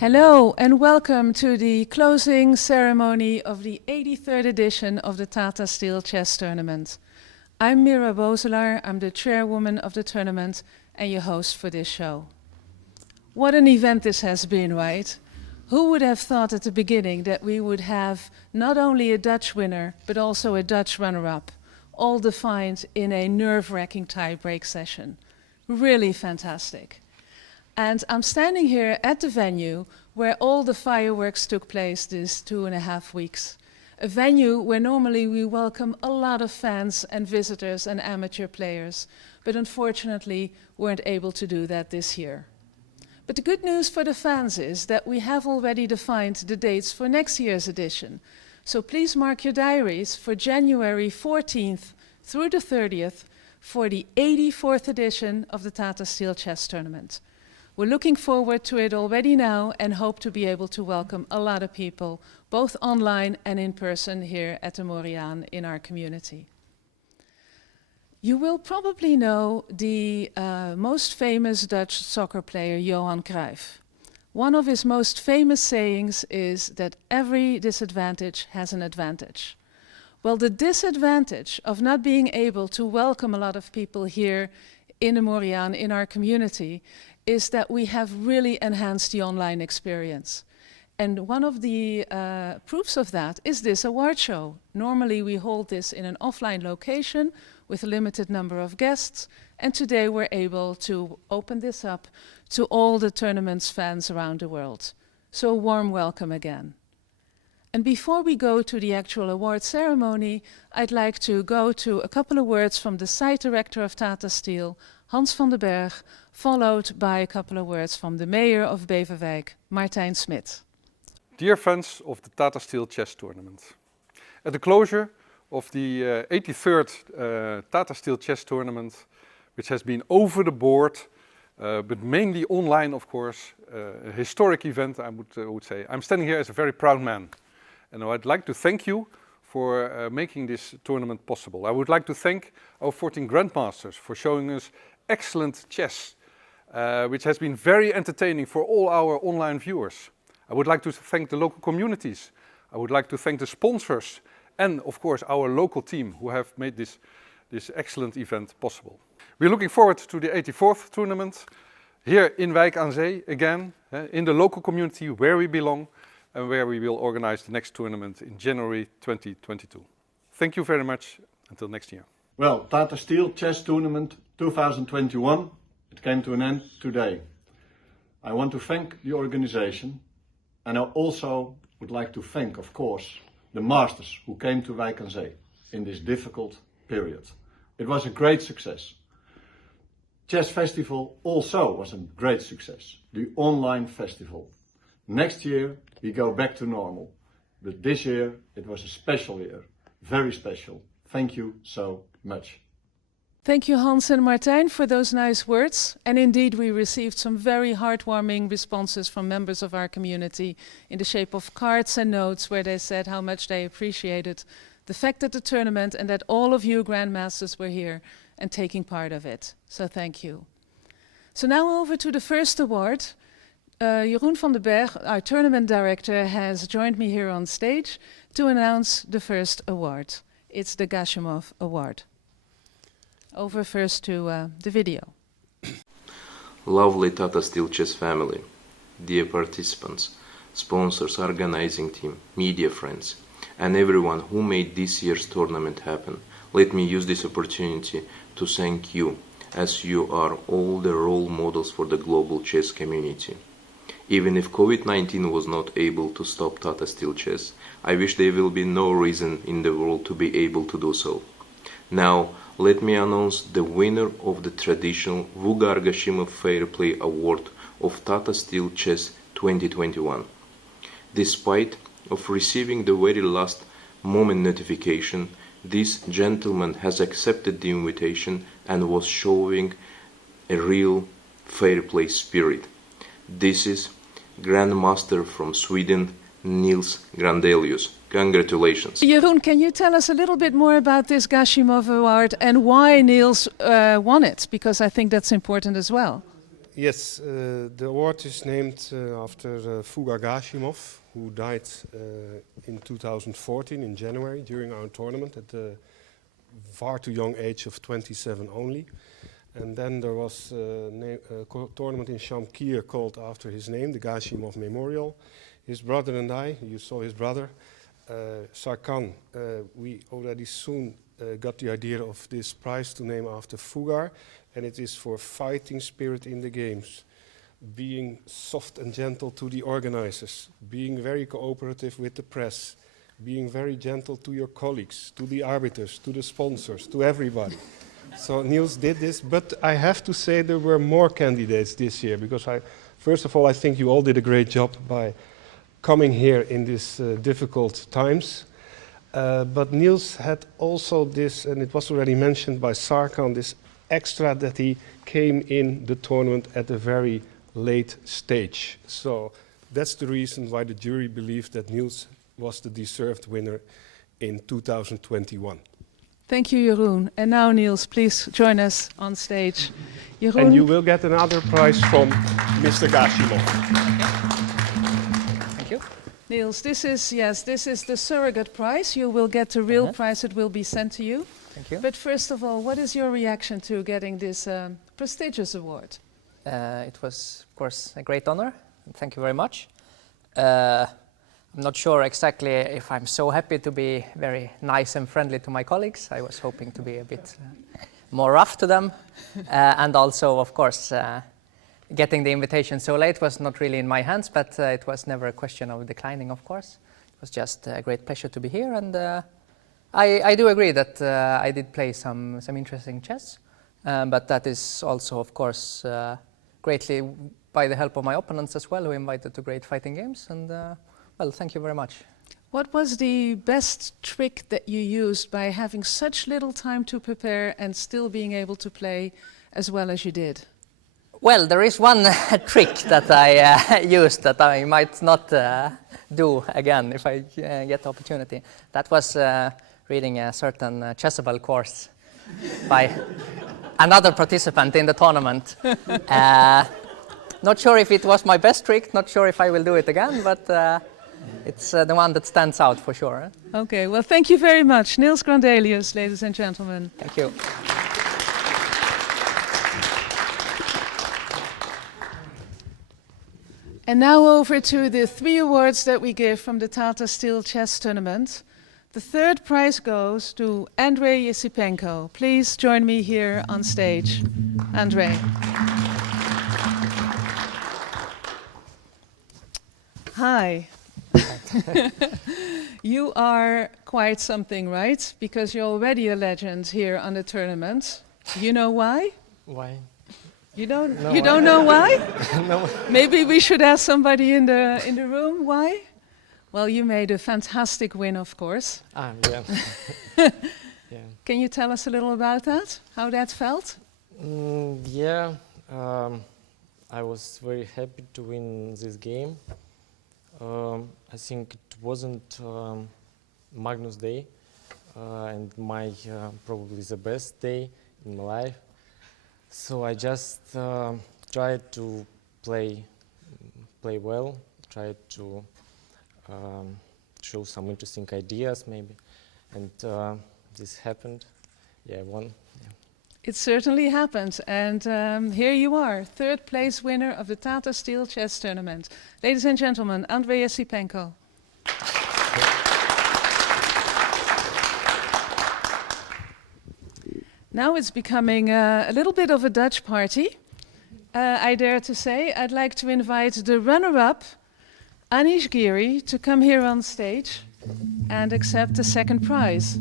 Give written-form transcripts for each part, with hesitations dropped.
Hello and welcome to the closing ceremony of the 83rd edition of the Tata Steel Chess Tournament. I'm Myra, I'm the chairwoman of the tournament and your host for this show. What an event this has been, right? Who would have thought at the beginning that we would have not only a Dutch winner, but also a Dutch runner-up, all defined in a nerve-wracking tie-break session. Really fantastic. And I'm standing here at the venue where all the fireworks took place this 2.5 weeks. A venue where normally we welcome a lot of fans and visitors and amateur players, but unfortunately weren't able to do that this year. But the good news for the fans is that we have already defined the dates for next year's edition. So please mark your diaries for January 14th through the 30th for the 84th edition of the Tata Steel Chess Tournament. We're looking forward to it already now and hope to be able to welcome a lot of people, both online and in person here at the Moriaan in our community. You will probably know the most famous Dutch soccer player, Johan Cruyff. One of his most famous sayings is that every disadvantage has an advantage. Well, the disadvantage of not being able to welcome a lot of people here in the Moriaan, in our community, is that we have really enhanced the online experience. And one of the proofs of that is this award show. Normally we hold this in an offline location with a limited number of guests, and today we're able to open this up to all the tournament's fans around the world. So a warm welcome again. And before we go to the actual award ceremony, I'd like to go to a couple of words from the site director of Tata Steel, Hans van den Berg, followed by a couple of words from the mayor of Beverwijk, Martijn Smit. Dear fans of the Tata Steel Chess Tournament, at the closure of the 83rd Tata Steel Chess Tournament, which has been over the board, but mainly online, of course, a historic event, I would say. I'm standing here as a very proud man, and I'd like to thank you for making this tournament possible. I would like to thank our 14 grandmasters for showing us excellent chess, which has been very entertaining for all our online viewers. I would like to thank the local communities. I would like to thank the sponsors and, of course, our local team who have made this excellent event possible. We're looking forward to the 84th tournament here in Wijk aan Zee again, in the local community where we belong and where we will organize the next tournament in January 2022. Thank you very much. Until next year. Well, Tata Steel Chess Tournament 2021, it came to an end today. I want to thank the organization, and I also would like to thank, of course, the masters who came to Wijk aan Zee in this difficult period. It was a great success. Chess Festival also was a great success, the online festival. Next year we go back to normal, but this year it was a special year, very special. Thank you so much. Thank you, Hans and Martijn, for those nice words. And indeed, we received some very heartwarming responses from members of our community in the shape of cards and notes where they said how much they appreciated the fact that the tournament and that all of you grandmasters were here and taking part of it. So thank you. So now over to the first award. Jeroen van den Berg, our tournament director, has joined me here on stage to announce the first award. It's the Gashimov Award. Over first to the video. Lovely Tata Steel Chess family, dear participants, sponsors, organizing team, media friends, and everyone who made this year's tournament happen, let me use this opportunity to thank you, as you are all the role models for the global chess community. Even if COVID-19 was not able to stop Tata Steel Chess, I wish there will be no reason in the world to be able to do so. Now, let me announce the winner of the traditional Sarkhan Gashimov Fair Play Award of Tata Steel Chess 2021. Despite of receiving the very last moment notification, this gentleman has accepted the invitation and was showing a real fair play spirit. This is Grandmaster from Sweden, Nils Grandelius. Congratulations. Jeroen, can you tell us a little bit more about this Gashimov Award and why Niels won it? Because I think that's important as well. Yes, the award is named after Sarkhan Gashimov, who died in 2014 in January during our tournament at the far too young age of 27 only. And then there was a tournament in Shamkir called after his name, the Gashimov Memorial. His brother and I, you saw his brother, Sarkhan, we already soon got the idea of this prize to name after Fugar, and it is for fighting spirit in the games, being soft and gentle to the organizers, being very cooperative with the press, being very gentle to your colleagues, to the arbiters, to the sponsors, to everybody. So Niels did this, but I have to say there were more candidates this year, because first of all, I think you all did a great job by coming here in these difficult times. But Niels had also this, and it was already mentioned by Sarkhan, this extra that he came in the tournament at a very late stage. So that's the reason why the jury believed that Niels was the deserved winner in 2021. Thank you, Jeroen. And now, Niels, please join us on stage. Jeroen. And you will get another prize from Mr. Gashimov. Thank you. Niels, this is the surrogate prize. You will get the real prize that will be sent to you. Thank you. But first of all, what is your reaction to getting this prestigious award? It was, of course, a great honor. Thank you very much. I'm not sure exactly if I'm so happy to be very nice and friendly to my colleagues. I was hoping to be a bit more rough to them. And also, of course, getting the invitation so late was not really in my hands, but it was never a question of declining, of course. It was just a great pleasure to be here. And I do agree that I did play some interesting chess, but that is also, of course, greatly by the help of my opponents as well, who invited to great fighting games. And well, thank you very much. What was the best trick that you used by having such little time to prepare and still being able to play as well as you did? Well, there is one trick that I used that I might not do again if I get the opportunity. That was reading a certain chessable course by another participant in the tournament. Not sure if it was my best trick, not sure if I will do it again, but it's the one that stands out for sure. Okay, well, thank you very much. Niels Grandelius, ladies and gentlemen. Thank you. And now over to the 3 awards that we give from the Tata Steel Chess Tournament. The third prize goes to Andrei Yesipenko. Please join me here on stage. Andrei. Hi. You are quite something, right? Because you're already a legend here on the tournament. You know why? Why? You don't. No, you don't know why? No. Maybe we should ask somebody in the room why. Well, you made a fantastic win, of course. Yeah. Yeah. Can you tell us a little about that? How that felt? Yeah. I was very happy to win this game. I think it wasn't Magnus Day, and my probably the best day in my life. So I just tried to play well, tried to show some interesting ideas maybe, and this happened. Yeah, I won. Yeah. It certainly happened, and here you are, third place winner of the Tata Steel Chess Tournament. Ladies and gentlemen, Andrei Yesipenko. Now it's becoming a little bit of a Dutch party. I dare to say, I'd like to invite the runner-up, Anish Giri, to come here on stage and accept the second prize.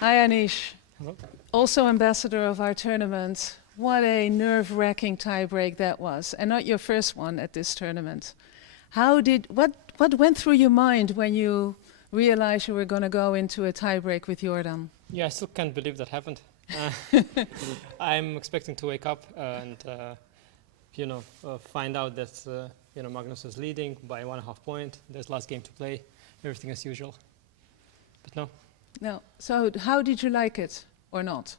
Hi Anish. Hello. Also ambassador of our tournament. What a nerve-wracking tiebreak that was, and not your first one at this tournament. What went through your mind when you realized you were going to go into a tiebreak with Jorden? Yeah, I still can't believe that happened. I'm expecting to wake up and find out that Magnus is leading by 1.5 points. There's last game to play, everything as usual. But no. No. So how did you like it, or not?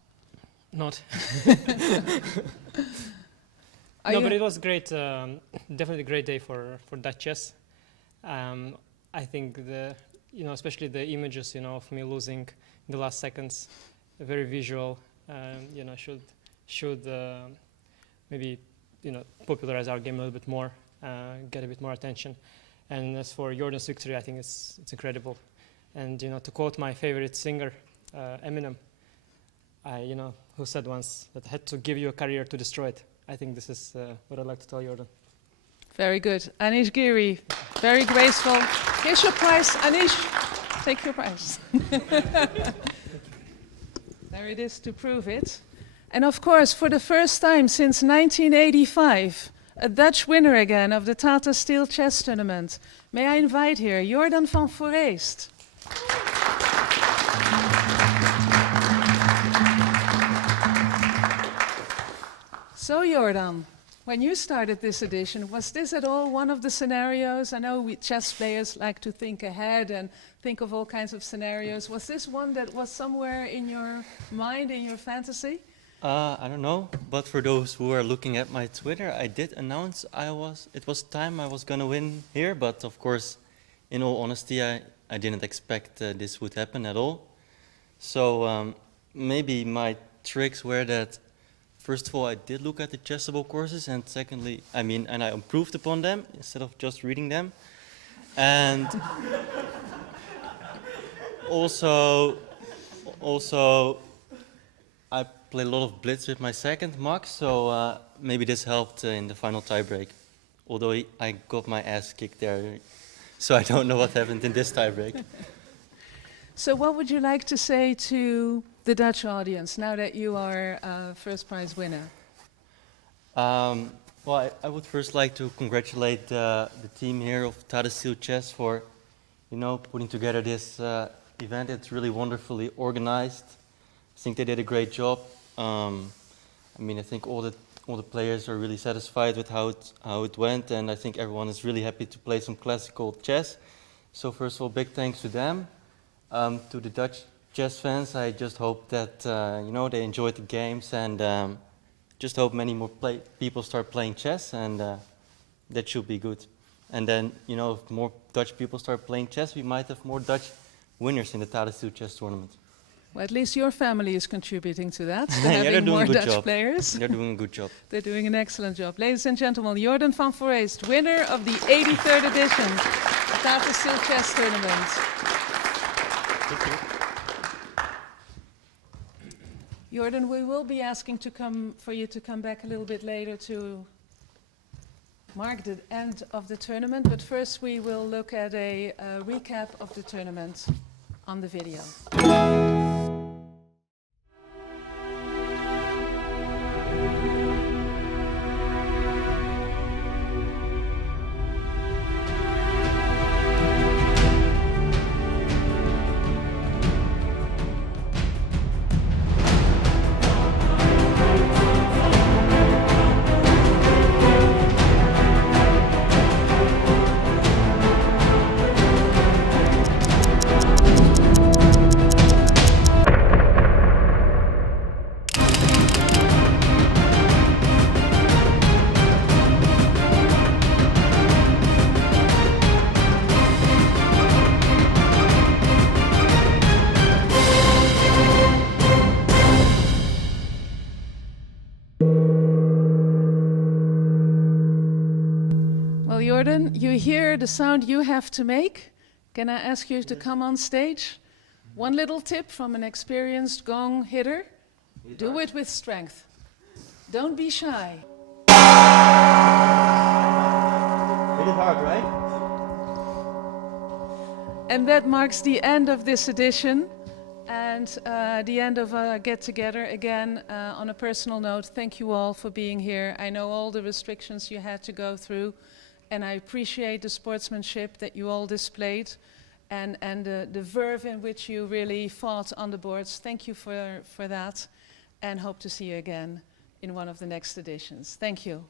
not. Are No, you- but it was great. Definitely a great day for Dutch chess. I think especially the images, of me losing in the last seconds, very visual. Should maybe popularize our game a little bit more, get a bit more attention. And as for Jordan's victory, I think it's incredible. And to quote my favorite singer, Eminem, who said once that I had to give you a career to destroy it. I think this is what I'd like to tell Jorden. Very good. Anish Giri, very graceful. Here's your prize, Anish. Take your prize. There it is to prove it. And of course, for the first time since 1985, a Dutch winner again of the Tata Steel Chess Tournament. May I invite here Jorden van Foreest. So Jorden, when you started this edition, was this at all one of the scenarios? I know chess players like to think ahead and think of all kinds of scenarios. Was this one that was somewhere in your mind, in your fantasy? I don't know, but for those who are looking at my Twitter, I did announce it was time I was gonna win here, but of course, in all honesty, I didn't expect this would happen at all. So maybe my tricks were that, first of all, I did look at the chessable courses, and secondly, and I improved upon them instead of just reading them. And also, I played a lot of blitz with my second Max, so maybe this helped in the final tiebreak. Although I got my ass kicked there, so I don't know what happened in this tiebreak. So what would you like to say to the Dutch audience now that you are a first prize winner? Well, I would first like to congratulate the team here of Tata Steel Chess for, putting together this event. It's really wonderfully organized. I think they did a great job. I think all the players are really satisfied with how it went, and I think everyone is really happy to play some classical chess. So first of all, big thanks to them. To the Dutch chess fans, I just hope that they enjoyed the games, and just hope many more people start playing chess, and that should be good. And then, if more Dutch people start playing chess, we might have more Dutch winners in the Tata Steel Chess Tournament. Well, at least your family is contributing to that, to Yeah, they're having doing more a good Dutch job. players. They're doing a good job. They're doing an excellent job. Ladies and gentlemen, Jorden van Foreest, winner of the 83rd edition Tata Steel Chess Tournament. Thank you. Jorden, we will be asking for you to come back a little bit later to mark the end of the tournament, but first we will look at a recap of the tournament on the video. Jorden, you hear the sound you have to make. Can I ask you to come on stage? One little tip from an experienced gong hitter. Do it with strength. Don't be shy. Hit it hard, right? And that marks the end of this edition and the end of a get-together. Again, on a personal note, thank you all for being here. I know all the restrictions you had to go through, and I appreciate the sportsmanship that you all displayed and the verve in which you really fought on the boards. Thank you for that, and hope to see you again in one of the next editions. Thank you.